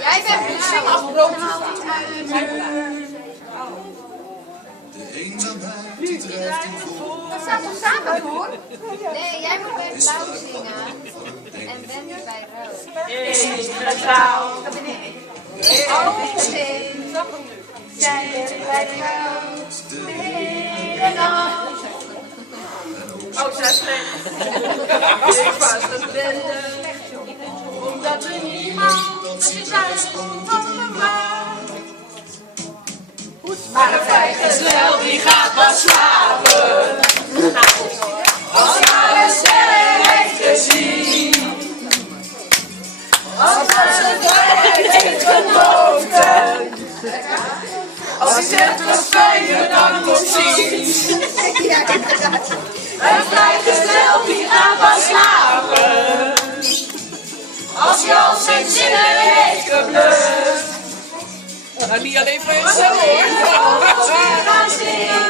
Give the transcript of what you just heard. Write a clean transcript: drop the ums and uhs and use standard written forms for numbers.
Jij bent misschien afgebroken. De eenzaamheid die drijft in vol. We staan toch samen voor? Nee, jij moet bij blauw zingen. En Wendy bij rood. Oh, zing. Zij bent bij rood. De hele nacht. Oh, zij is ik was het bende. Omdat er niemand zich thuis komt van de maat. Maar een vrijgezel die gaat pas slapen. Als hij een sterren heeft gezien. Als hij zijn heeft genoten. Als hij zegt wat fijn dan tot ziens. Een vrijgezel die gaat pas slapen. Als je al zijn zinnen heeft geblust. Nou, niet alleen voor jezelf hoor. Als we gaan zingen.